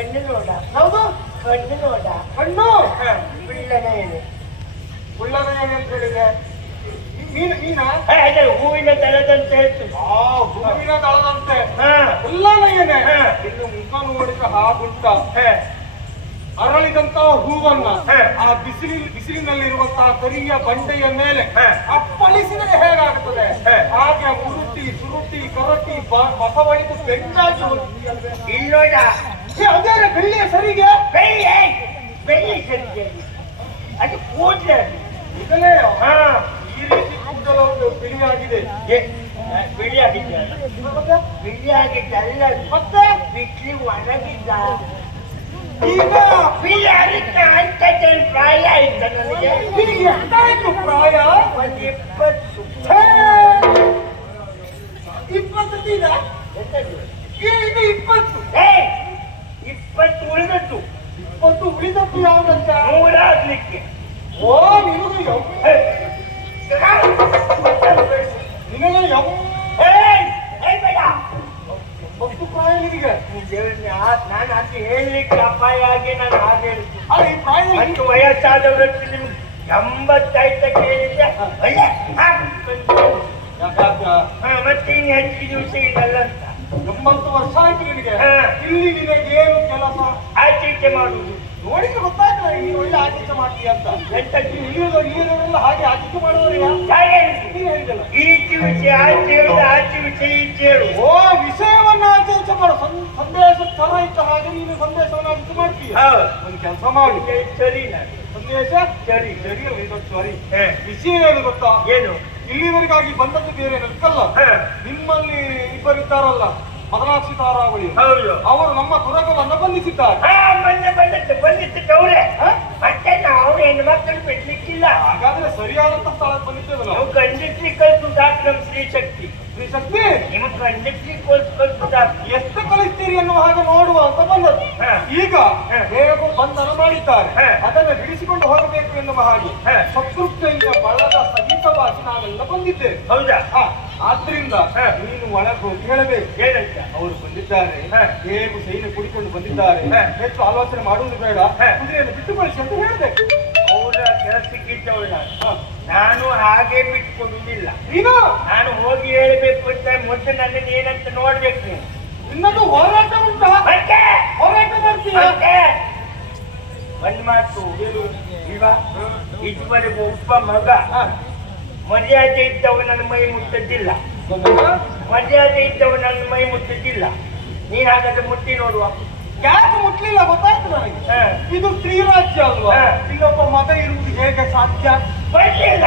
ಕಣ್ಣು ನೋಡ. ಯಾವುದು? ಕಣ್ಣು ನೋಡ. ಕಣ್ಣು ಬಿಳ್ಳನಯನೆ. ಉಳ್ಳನಯನೆ ಅಂತ ಹೇಳಿದೆ. ಮೀನಾ? ಅದೇ ಹೂವಿನ ದಳದಂತೆ ಹೇಳ್ತು. ಹೂವಿನ ದಳದಂತೆ ಹಾ ಎಲ್ಲ ನಯನೆ. ಇನ್ನು ಮುಖ ನೋಡಿದ್ರೆ ಹಾಗುಂಟ ಅರಳಿದಂತಹ ಹೂವನ್ನ ಆ ಬಿಸಿಲಿನಲ್ಲಿರುವಂತಹ ಕರಿಯ ಬಂಡೆಯ ಮೇಲೆ ಅಪ್ಪಳಿಸಿದರೆ ಹೇಗಾಗುತ್ತದೆ ಹಾಗೆ ಮುರುಟಿ ಸುರುಟಿ ಕರಟಿ ಬಸವಳಿದು ಬೆಂಚಾಗಿ ಇಲ್ಲೋಡ. ಅದೇ ಬೆಳ್ಳಿಯ ಸರಿಗೆ ಬೆಳ್ಳಿ ಸರಿಗೆ ಅದು ಕೂದಲೇ ಇದನ್ನೇ ಈ ರೀತಿ ಕೂದಲು ಬಿಳಿಯಾಗಿದೆ. ಬಿಳಿಯಾಗಿದ್ದ ಬಿಳಿಯಾಗಿದ್ದಲ್ಲ ಮತ್ತೆ ಬಿಟ್ಲಿ ಒಣಗಿದ್ದ. ಈಗ ಬಿಳಿಯಾಗಿದ್ದ ಅಂತ ಪ್ರಾಯ ಆಯ್ತ ನನಗೆ. ನಿನಗೆ ಎಷ್ಟಾಯ್ತು ಪ್ರಾಯ? ಒಂದು 20. 20 ಈಗ 20 20 ಉಳಿದದ್ದು. 20 ಉಳಿದದ್ದು ಯಾವ್ದಂತ? 100 ಆಗ್ಲಿಕ್ಕೆ. ಓ ನಿನಗೆ ನಿನಗೆ ಬೇಡ ಮತ್ತು ಪ್ರಾಯ ನಿನಗೆ ನಾನು ಅದು ಹೇಳಲಿಕ್ಕೆ ಅಪಾಯ ಆಗಿ ನಾನು ಹಾಗೆ ಹೇಳಿದ್ದು. ಅಲ್ಲ ಈ ಪ್ರಾಯ ಮತ್ತು ವಯಸ್ಸಾದವರದ್ದು ನಿಮ್ಗೆ 85 ಕೇಳಿದ್ರೆ ಒಳ್ಳೆ ಮತ್ತೆ ಇನ್ನು ಹೆಚ್ಚು ದಿವಸ ಇದಲ್ಲ ಅಂತ. 80 ವರ್ಷ ಆಯ್ತು ನಿನಗೆ. ಇಲ್ಲಿ ನಿನಗೆ ಏನು ಕೆಲಸ? ಆಚೀಚೆ ಮಾಡುವುದು. ನೋಡಿದ್ರೆ ಗೊತ್ತಾಯ್ತು ನೀನು ಒಳ್ಳೆ ಆಚೀಚೆ ಮಾಡ್ತೀಯ ಅಂತ. ಎಂತದ್ದು ಇಲ್ಲಿರೋರೆಲ್ಲ ಹಾಗೆ ಆಚೀಚೆ ಮಾಡೋರಿಗೆ ನೀನು ಹೇಳಿದಲ್ಲ ಈಚೆ ವಿಷಯ ಆಚೆ ಹೇಳುದು, ಆಚೆ ವಿಷಯ ಈಚೆ ಹೇಳು. ಓ ವಿಷಯವನ್ನ ಆಚೀಚೆ ಮಾಡು. ಸಂದೇಶ ತರ ಇದ್ದ ಹಾಗೆ ನೀನು ಸಂದೇಶವನ್ನು ಆಚೀಚೆ ಮಾಡ್ತೀಯ. ಒಂದು ಕೆಲಸ ಮಾಡಿ ಸರಿ ನಾನು ಸಂದೇಶ ಸರಿ ಸರಿ ಸರಿ ವಿಷಯ ಏನು ಗೊತ್ತಾ? ಏನು ಇಲ್ಲಿವರೆಗಾಗಿ ಬಂದದ್ದು ಬೇರೆ ನಲ್ಕಲ್ಲ. ನಿಮ್ಮಲ್ಲಿ ಇಬ್ಬರಿದ್ದಾರಲ್ಲ ಮದನಾಕ್ಷಿ ತಾರಾವಳಿ, ಹೌದು, ಅವರು ನಮ್ಮ ತುರಗವನ್ನು ಬಂಧಿಸಿದ್ದಾರೆ. ಬಂದಿತ್ತು ಅವರೇ. ಮತ್ತೆ ನಾವು ಹೆಣ್ಣು ಮಕ್ಕಳು ಬಿಡ್ಲಿಕ್ಕಿಲ್ಲ. ಹಾಗಾದ್ರೆ ಸರಿಯಾದಂತ ಸ್ಥಳಕ್ಕೆ ಬಂದಿದ್ದೇವೆ ನಾವು. ನಾವು ಖಂಡಿಸ್ಲಿಕ್ಕೆ ಕಲ್ತು ಸಾಕು ನಮ್ಮ ಸ್ತ್ರೀಶಕ್ತಿ. ಸ್ತ್ರೀಶಕ್ತಿ ನಿಮಗೆ ಖಂಡಿಸ್ಲಿಕ್ಕೆ ಕಲ್ತು ಸಾಕು. ಎಷ್ಟು ಕಲಿಸ್ತೀರಿ ಎನ್ನುವ ಹಾಗೆ ನೋಡುವ ಅಂತ ಬಂದದ್ದು. ಈಗ ಹೇಗೋ ಬಂಧನ ಮಾಡಿದ್ದಾರೆ, ಅದನ್ನು ಬಿಡಿಸಿಕೊಂಡು ಹೋಗಬೇಕು ಎನ್ನುವ ಹಾಗೆ ಶತ್ರುತ್ವೆಯಿಂದ ಬಳದ ಸಹಿತವಾಗಿ ನಾವೆಲ್ಲ ಬಂದಿದ್ದೇವೆ. ಹೌದಾ? ಆದ್ರಿಂದ ನೀನು ಒಳಗೆ ಹೋಗಿ ಹೇಳಬೇಕು. ಏನಂತ? ಅವರು ಬಂದಿದ್ದಾರೆ, ಹೇಗೂ ಸೈನ್ಯ ಕುಡಿಕೊಂಡು ಬಂದಿದ್ದಾರೆ, ಹೆಚ್ಚು ಆಲೋಚನೆ ಮಾಡುವುದು ಬೇಡ, ಕುದುರೆಯನ್ನು ಬಿಟ್ಟು ಕಳಿಸಿ ಅಂತ ಹೇಳಬೇಕು. ಅವರ ಕೆಲಸಕ್ಕಿದ್ದವಳು ನಾನು ಹಾಗೆ ಬಿಟ್ಕೊಡುವುದಿಲ್ಲ. ನೀನು ನಾನು ಹೋಗಿ ಹೇಳಬೇಕು ಅಂತ ಮೊದಲು ನನ್ನನ್ನು ಏನಂತ ನೋಡ್ಬೇಕು ನೀವು. ಇನ್ನೊಂದು ಹೋರಾಟ ಉಂಟಾ? ಹೋರಾಟ ಮಾಡ್ತೀಯ? ಒಂದು ಮಾತು ಇಲ್ವಾ, ಇದುವರೆಗೂ ಒಬ್ಬ ಮಗ ಮರ್ಯಾದೆ ಇದ್ದವ ನನ್ನ ಮೈ ಮುಟ್ಟದ್ದಿಲ್ಲ. ಮರ್ಯಾದೆ ಇದ್ದವ ನನ್ನ ಮೈ ಮುಟ್ಟದ್ದಿಲ್ಲ. ನೀನ್ ಹಾಗಾದ್ರೆ ಮುಟ್ಟಿ ನೋಡುವ. ಯಾಕೆ ಮುಟ್ಲಿಲ್ಲ ಗೊತ್ತಾಯ್ತು ನನಗೆ. ಇದು ಸ್ತ್ರೀ ರಾಜ್ಯ ಅಲ್ವಾ? ಇಲ್ಲೊಬ್ಬ ಮಗ ಇರುವುದು ಹೇಗೆ ಸಾಧ್ಯ? ಬರ್ಲಿಲ್ಲ.